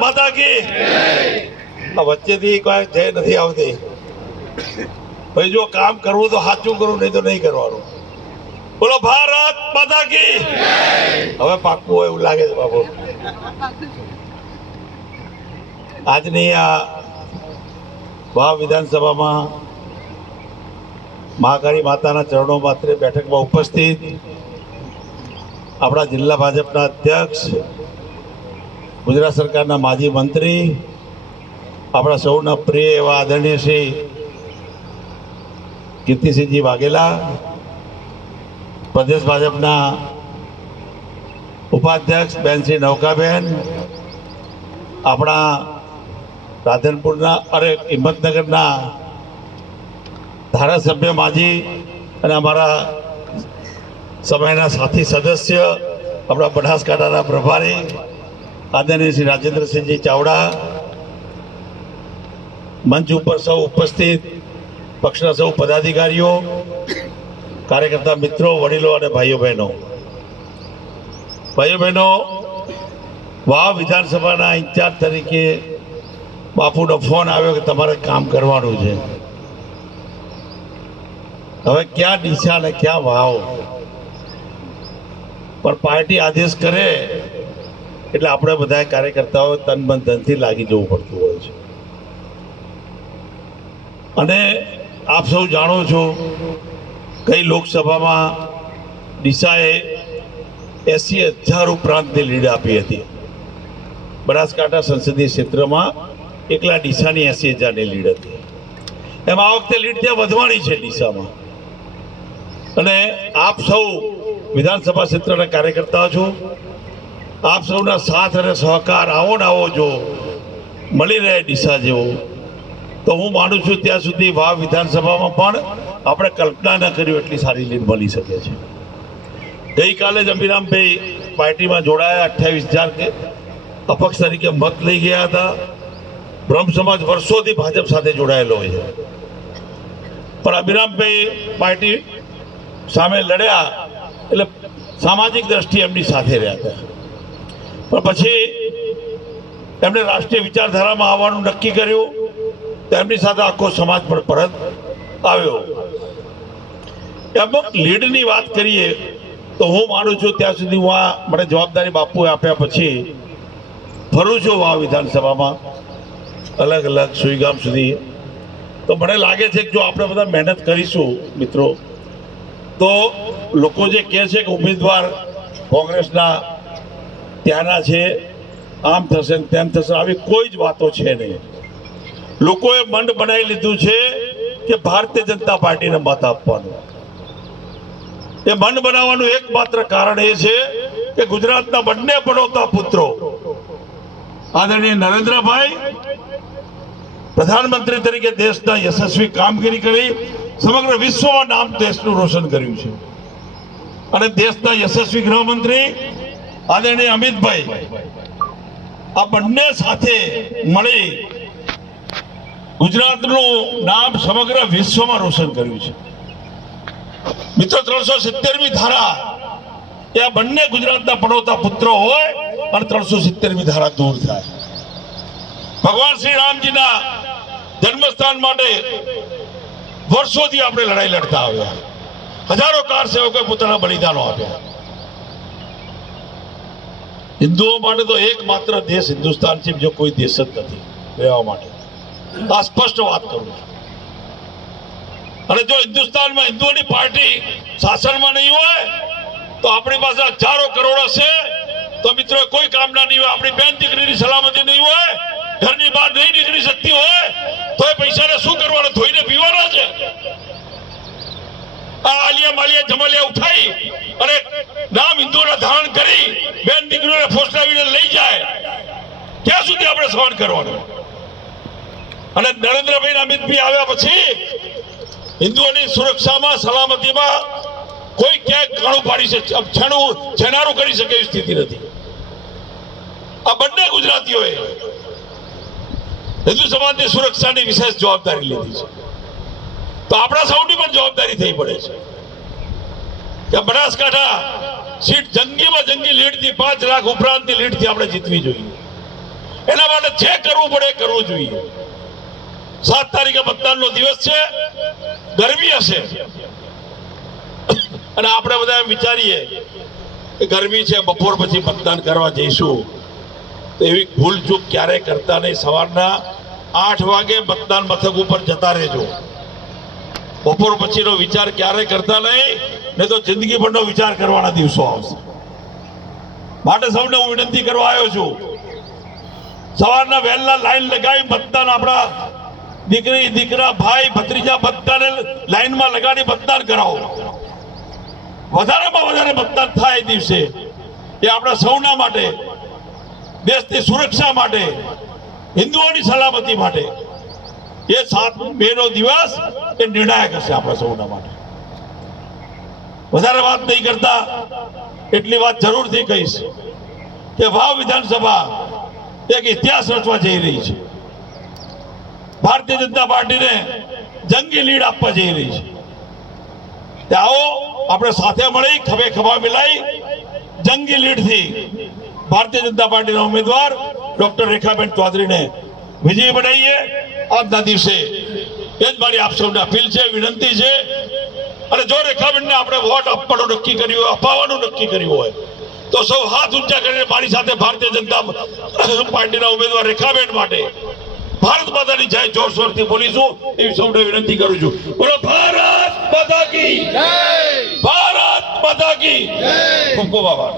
માતા કી વચ્ચેથી કોઈ જય નથી આવતી. ભાઈ, જો કામ કરવું તો સાચું કરવું, નહીં તો નહીં કરવાનું. બોલો, ભારત માતા કી હવે પાકું હોય એવું લાગે છે બાપુ. આજની આ ભાવ વિધાનસભામાં મહાકાળી માતાના ચરણો માત્ર બેઠકમાં ઉપસ્થિત આપણા જિલ્લા ભાજપના અધ્યક્ષ ગુજરાત સરકારના માજી મંત્રી, આપણા સૌના પ્રિય એવા આદરણીય શ્રી કીર્તિસિંહજી વાઘેલા, પ્રદેશ ભાજપના ઉપાધ્યક્ષ બેન શ્રી નૌકાબેન, આપણા રાધનપુરના અરે હિંમતનગરના ધારાસભ્ય માજી અને અમારા સમયના સાથી સદસ્ય, આપણા બનાસકાંઠાના પ્રભારી આદરણીય શ્રી રાજેન્દ્રસિંહજી ચાવડા, મંચ ઉપર સૌ ઉપસ્થિત, પક્ષના સૌ પદાધિકારીઓ, કાર્યકર્તા મિત્રો, વડીલો અને ભાઈઓ બહેનો. ભાઈઓ બહેનો, વાવ વિધાનસભાના ઇન્ચાર્જ તરીકે બાપુનો ફોન આવ્યો કે તમારે કામ કરવાનું છે. હવે ક્યાં દિશા અને ક્યાં વાવ? પણ પાર્ટી આદેશ કરે એટલે આપણે બધા કાર્યકર્તાઓ તન મન ધનથી લાગી જવું પડતું હોય છે. અને આપ સૌ જાણો છો, કઈ લોકસભામાં ડીસાએ એસી હજાર ઉપરાંતની લીડ આપી હતી. બનાસકાંઠા સંસદીય ક્ષેત્રમાં એકલા ડીસાની એસી હજારની લીડ હતી. એમ આ વખતે લીડ ત્યાં વધવાની છે ડીસામાં. અને આપ સૌ વિધાનસભા ક્ષેત્રના કાર્યકર્તાઓ છો આપ સૌના સાથ અને સહકાર આવો ને આવો જો, મળી રહે દિશા જેવો. તો હું માનું છું ત્યાં સુધી વાવ વિધાનસભામાં પણ આપણે કલ્પના ન કર્યું એટલી સારી લીડ મળી શકે છે. ગઈકાલે જ અમીરામભાઈ પાર્ટીમાં જોડાયા અઠ્યાવીસ હજાર કે, અપક્ષ તરીકે મત લઈ ગયા હતા. બ્રહ્મ સમાજ વર્ષોથી ભાજપ સાથે જોડાયેલો હોય છે. પણ અભિરામભાઈ પાર્ટી સામે લડ્યા એટલે સામાજિક દ્રષ્ટિએ એમની સાથે રહ્યા હતા. પણ પછી એમણે રાષ્ટ્રીય વિચારધારામાં આવવાનું નક્કી કર્યું. તેમની સાથે આખો સમાજ પણ પરત આવ્યો. અમુક લીડની વાત કરીએ તો હું માનું છું ત્યાં સુધી હું આ મને જવાબદારી બાપુએ આપ્યા પછી ફરું છું આ વિધાનસભામાં. અલગ અલગ સુઈગામ સુધી. તો મને લાગે છે કે જો આપણે બધા મહેનત કરીશું મિત્રો, તો લોકો જે કહે છે કે ઉમેદવાર કોંગ્રેસના ત્યાંના છે, આમ થશે તેમ થશે, આવી કોઈ જ વાતો છે નહીં. લોકોએ મંડ બનાવી લીધું છે કે ભારતીય જનતા પાર્ટીને મત આપવાનું. એ મંડ બનાવવાનું એકમાત્ર કારણ એ છે કે ગુજરાતના બંને પડોતા પુત્રો, આદરણીય નરેન્દ્રભાઈ, પ્રધાનમંત્રી તરીકે દેશના યશસ્વી કામગીરી કરી, સમગ્ર વિશ્વમાં નામ દેશનું રોશન કર્યું છે. અને દેશના યશસ્વી ગૃહમંત્રી આદરણીય અમિતભાઈ, આ બંને સાથે મળી ગુજરાતનું નામ સમગ્ર વિશ્વમાં રોશન કર્યું છે. મિત્રો, ત્રણસો સિત્તેરમી ધારા એ આ બંને ગુજરાતના પડોતા પુત્રો હોય અને ત્રણસો સિત્તેરમી ધારા દૂર થાય. ભગવાન શ્રી રામજીના જન્મસ્થાન માટે વર્ષોથી આપણે લડાઈ લડતા આવ્યા. હજારો કાર સેવકોએ પોતાના બલિદાનો આપ્યા. હિન્દુઓ માટે તો એકમાત્ર દેશ હિન્દુસ્તાન છે, બીજો કોઈ દેશ જ નથી, રહેવા માટે. આ સ્પષ્ટ વાત કરું છું. અને જો હિન્દુસ્તાનમાં હિન્દુઓની પાર્ટી શાસનમાં નહીં હોય, તો આપણી પાસે હજારો કરોડ હશે તો મિત્રો, કોઈ કામના નહીં હોય. આપણી બેન દીકરીની સલામતી નહીં હોય, ઘરની બહાર નહીં નીકળી શકતી હોય તો એ પૈસાને શું કરવાના? ધોઈને પીવાના છે. આ આલિયા માલિયા જમાલિયા ઉઠાઈ અને નામ હિન્દુઓના ધારણ કરી બેન દીકરીઓને ફોસલાવીને લઈ જાય ક્યાં સુધી આપણે સહન કરવાનું. અને નરેન્દ્રભાઈ ના અમિતભાઈ આવ્યા પછી હિન્દુઓની સુરક્ષામાં, સલામતીમાં કોઈ ક્યાંય ઘણું પાડી શકે છેણું છેનારું કરી શકે એવી સ્થિતિ નથી. આ બંને ગુજરાતીઓએ હિન્દુ સમાજની સુરક્ષાની વિશેષ જવાબદારી લીધી છે. તો આપણા સૌની પણ જવાબદારી થઈ પડે છે. કે બનાસકાંઠા સીટ જંગીમાં જંગી લીડથી પાંચ લાખ ઉપરાંતની લીડથી આપણે જીતવી જોઈએ. જે કરવું પડે કરવું જોઈએ. સાત તારીખે મતદાનનો દિવસ છે. ગરમી હશે. અને આપણે બધા એમ વિચારીએ કે ગરમી છે, બપોર પછી મતદાન કરવા જઈશું. તો એવી ભૂલ ચૂક ક્યારેય કરતા નહીં. સવારના આઠ વાગે મતદાન મથક ઉપર જતા રહેજો. બપોર પછીનો વિચાર ક્યારેય કરતા નહીં? નહીં તો જિંદગીભરનો વિચાર કરવાના દિવસો આવશે. માટે સૌને હું વિનંતી કરવા આવ્યો છું સવારના વહેલા લાઈન લગાવી મતદાન આપણા દીકરી, દીકરા, ભાઈ, ભત્રીજા બધાને લાઈનમાં લગાડી મતદાન કરાવો. વધારેમાં વધારે મતદાન થાય દિવસે. એ આપણા સૌના માટે, દેશની સુરક્ષા માટે, હિન્દુઓની સલામતી માટે. એ સાત મેનો દિવસ એ નિર્ણાયક હશે આપણા સૌના માટે. વધારે વાત નહીં કરતા એટલી વાત જરૂરથી કહીશ કે વાવ વિધાનસભા એક ઇતિહાસ રચવા જઈ રહી છે. ભારતીય જનતા પાર્ટીને જંગી લીડ આપવા જઈ રહી છે. આવો આપણે સાથે મળી, ખભે ખભા મિલાઈ, જંગી લીડથી ભારતીય જનતા પાર્ટીના ઉમેદવાર ડોક્ટર રેખાબેન ચૌધરીને વિજય બનાવીએ. આજના દિવસે એ જ મારી આપ સૌને અપીલ છે, વિનંતી છે. અને જો રેખાબેનને આપણે વોટ આપવાનું નક્કી કર્યું હોય, અપાવવાનું નક્કી કર્યું હોય તો સૌ હાથ ઊંચા કરીને મારી સાથે ભારતીય જનતા પાર્ટીના ઉમેદવાર રેખાબેન માટે ભારત માતાની જય જોરશોરથી બોલીશું એવી સૌને વિનંતી કરું છું. બોલો, ભારત માતા કી ભારત માતા કી ખૂબ ખૂબ આભાર.